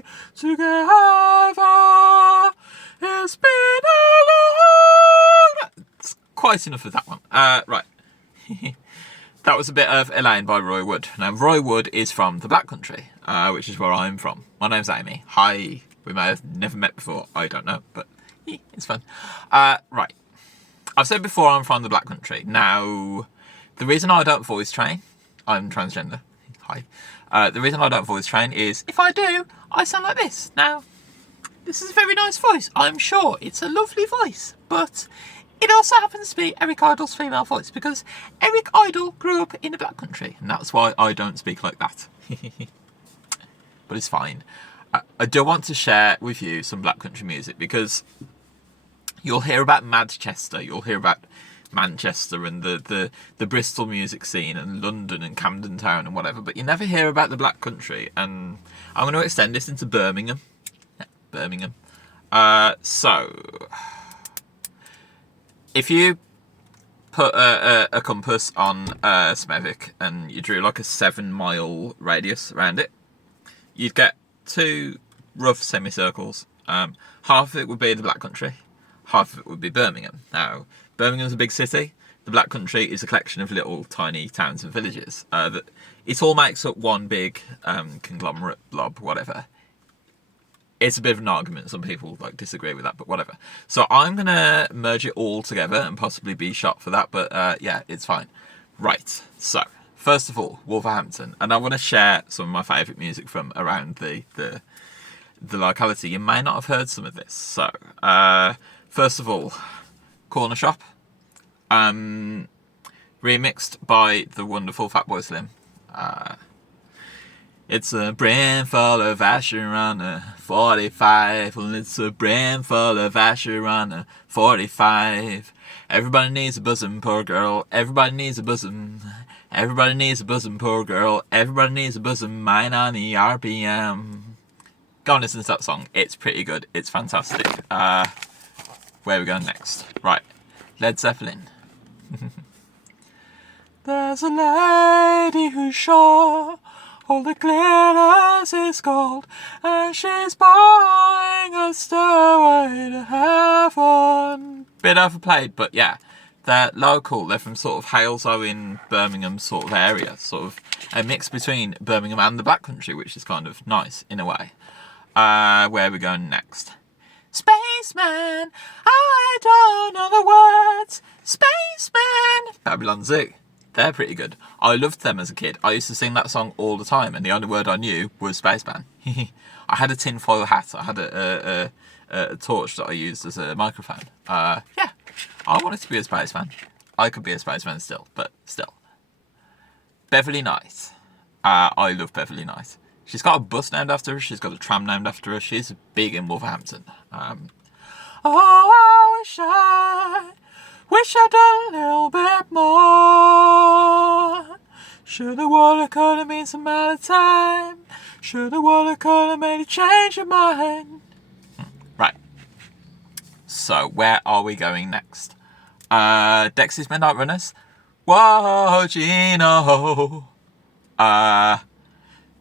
be together. It's been a long... It's quite enough of that one. Right. That was a bit of Elaine by Roy Wood. Now, Roy Wood is from the Black Country, which is where I'm from. My name's Amy. Hi. We may have never met before. I don't know, but it's fun. Right. I've said before I'm from the Black Country. Now, the reason I don't voice train, I'm transgender. Hi. The reason I don't voice train is, if I do, I sound like this. Now, this is a very nice voice. I'm sure it's a lovely voice, but it also happens to be Eric Idle's female voice, because Eric Idle grew up in the Black Country, and that's why I don't speak like that. But it's fine. I do want to share with you some Black Country music, because you'll hear about Manchester, you'll hear about Manchester and the Bristol music scene and London and Camden Town and whatever, but you never hear about the Black Country, and I'm going to extend this into Birmingham. Yeah, Birmingham. So, if you put a compass on Smethwick and you drew like a 7-mile radius around it, you'd get 2 rough semicircles. Half of it would be the Black Country, half of it would be Birmingham. Now, Birmingham's a big city. The Black Country is a collection of little tiny towns and villages. It all makes up one big conglomerate blob, whatever. It's a bit of an argument. Some people disagree with that, but whatever. So I'm going to merge it all together and possibly be shot for that, but yeah, it's fine. Right, so first of all, Wolverhampton. And I want to share some of my favourite music from around the locality. You may not have heard some of this. So, first of all, Corner Shop, remixed by the wonderful Fatboy Slim. It's a brain full of Asher on a 45. Well, it's a brain full of Asher on a 45. Everybody needs a bosom, poor girl. Everybody needs a bosom. Everybody needs a bosom, poor girl. Everybody needs a bosom, mine on the RPM. Go and listen to that song. It's pretty good. It's fantastic. Where are we going next? Right. Led Zeppelin. There's a lady who's sure all the glitters is gold, and she's buying a stairway to heaven. Bit overplayed, but yeah. They're local. They're from sort of Haleslow in Birmingham sort of area. Sort of a mix between Birmingham and the Black Country, which is kind of nice in a way. Where are we going next? Spaceman, I don't know the words. Spaceman. Babylon Zoo. They're pretty good. I loved them as a kid. I used to sing that song all the time, and the only word I knew was Spaceman. I had a tinfoil hat. I had a torch that I used as a microphone. Yeah, I wanted to be a spaceman. I could be a spaceman still, but still. Beverly Knight. I love Beverly Knight. She's got a bus named after her. She's got a tram named after her. She's big in Wolverhampton. Oh, I wish I'd done a little bit more. Shoulda, woulda, coulda means some out of time. Shoulda, woulda, coulda made you change your mind. Right. So, where are we going next? Dexys Midnight Runners. Whoa, Gino.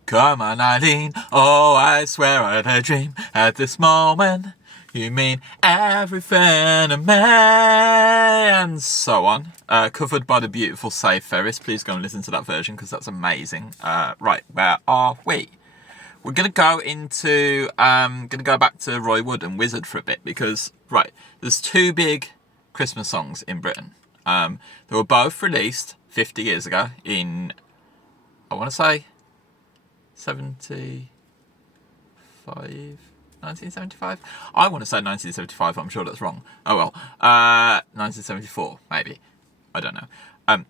Come on, Eileen. Oh, I swear I had a dream at this moment. You mean everything to me, and so on. Covered by the beautiful Save Ferris. Please go and listen to that version because that's amazing. Right, where are we? We're gonna go back to Roy Wood and Wizzard for a bit because right, there's 2 big Christmas songs in Britain. They were both released 50 years ago in, I want to say, 1975? I want to say 1975, but I'm sure that's wrong. Oh well. 1974, maybe. I don't know.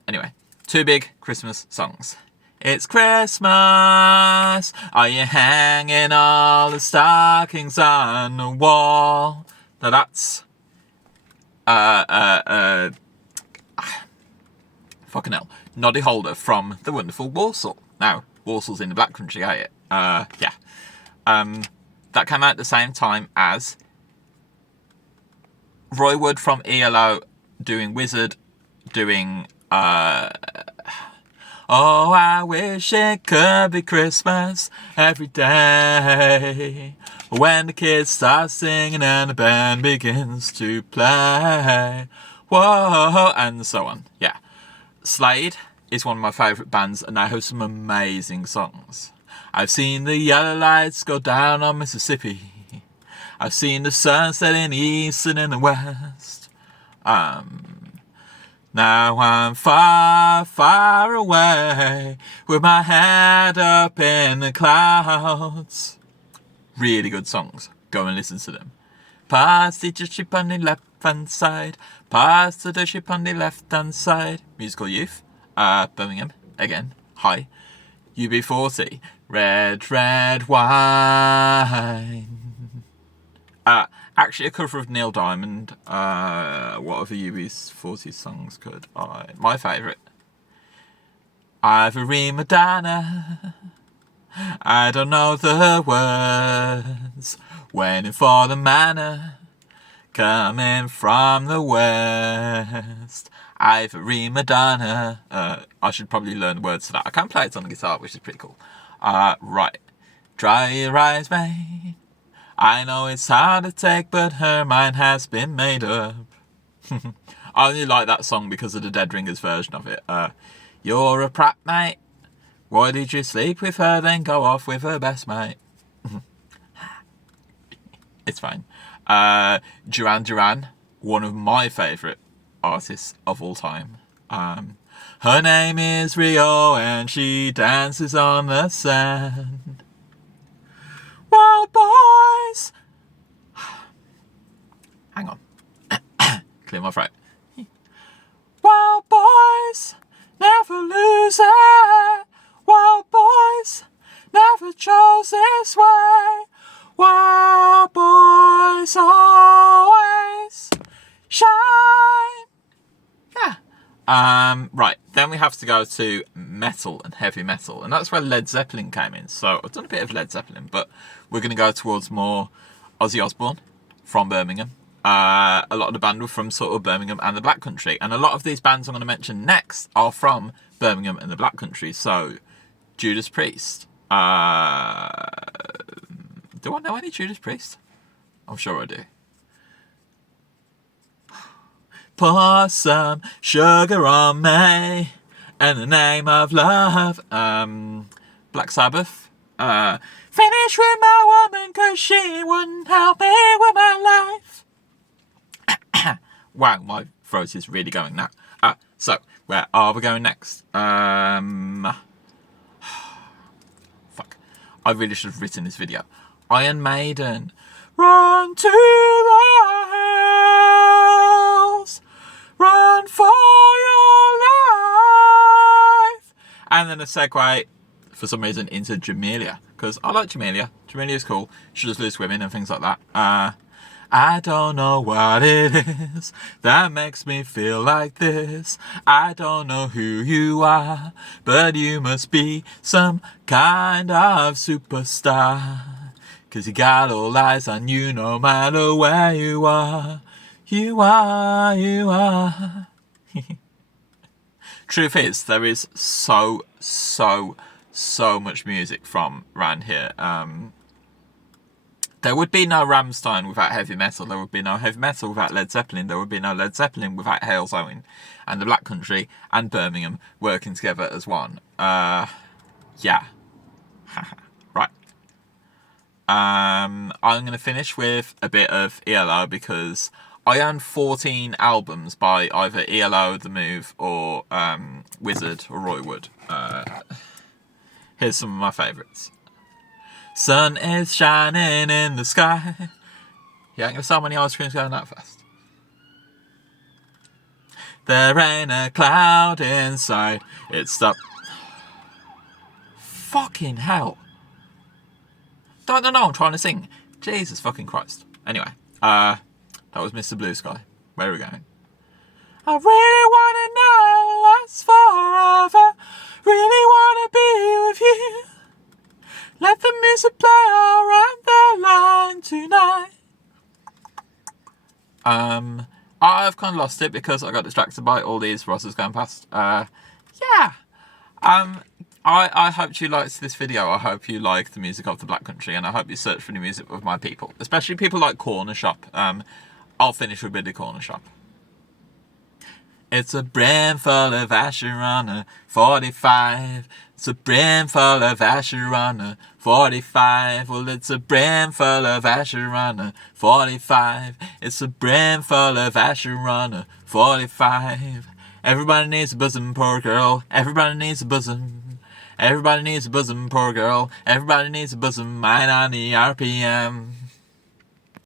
Anyway, 2 big Christmas songs. It's Christmas. Are you hanging all the stockings on the wall? Now that's fucking hell. Noddy Holder from the wonderful Walsall. Now, Walsall's in the Black Country, ain't it? Yeah. That came out at the same time as Roy Wood from ELO doing Wizzard, doing Oh, I wish it could be Christmas every day. When the kids start singing and the band begins to play. Whoa, and so on. Yeah. Slade is one of my favourite bands and they have some amazing songs. I've seen the yellow lights go down on Mississippi. I've seen the sun set in the east and in the west. Now I'm far, far away with my head up in the clouds. Really good songs. Go and listen to them. Pass the ship on the left hand side. Pass the ship on the left hand side. Musical Youth. Birmingham. Again. Hi. UB40. Red, red wine. Actually a cover of Neil Diamond. What other UB40 songs could I... My favourite. Ivory Madonna. I don't know the words. Waiting for the manna. Coming from the west. Ivory Madonna. I should probably learn the words to that. I can play it on the guitar, which is pretty cool. Right. Dry your eyes, mate. I know it's hard to take, but her mind has been made up. I only like that song because of the Dead Ringers version of it. You're a prat, mate. Why did you sleep with her, then go off with her best mate? It's fine. Duran Duran, one of my favourite artists of all time. Her name is Rio and she dances on the sand. Wild boys. Hang on. Clear my throat. Wild boys never lose it. Wild boys never chose this way. Wild boys always shine. Yeah. Right, then we have to go to metal and heavy metal, and that's where Led Zeppelin came in. So I've done a bit of Led Zeppelin, but we're going to go towards more Ozzy Osbourne from Birmingham. A lot of the band were from sort of Birmingham and the Black Country, and a lot of these bands I'm going to mention next are from Birmingham and the Black Country. So Judas Priest. Do I know any Judas Priest? I'm sure I do. Pour some sugar on me in the name of love. Black Sabbath. Finish with my woman cause she wouldn't help me with my life. Wow, my throat is really going now. So, where are we going next? Fuck. I really should have written this video. Iron Maiden. Run to the hills. Run for your life. And then a segue, for some reason, into Jamelia. Because I like Jamelia. Jamelia's cool. She does loose women and things like that. I don't know what it is that makes me feel like this. I don't know who you are, but you must be some kind of superstar. 'Cause you got all eyes on you no matter where you are. You are. Truth is, there is so much music from around here. There would be no Rammstein without heavy metal. There would be no heavy metal without Led Zeppelin. There would be no Led Zeppelin without Halesowen and the Black Country and Birmingham working together as one. Yeah. Right. I'm going to finish with a bit of ELO because I own 14 albums by either ELO, The Move, or Wizard or Roy Wood. Here's some of my favourites. Sun is shining in the sky. You ain't gonna sell many ice creams going that fast. There ain't a cloud inside. It's stopped. Fucking hell. Don't know, I'm trying to sing. Jesus fucking Christ. Anyway, that was Mr. Blue Sky. Where are we going? I really wanna know last forever. Really wanna be with you. Let the music play around the line tonight. I've kind of lost it because I got distracted by all these Rosses going past. Yeah. I hope you liked this video. I hope you like the music of the Black Country, and I hope you search for the music of my people, especially people like Corner Shop. I'll finish with Billy Corner Shop. It's a brim full of Asher on a 45. It's a brim full of Asher on a 45. Well, it's a brim full of Asher on a 45. It's a brim full of Asher on a 45. Everybody needs a bosom, poor girl. Everybody needs a bosom. Everybody needs a bosom, poor girl. Everybody needs a bosom. Mine on the RPM.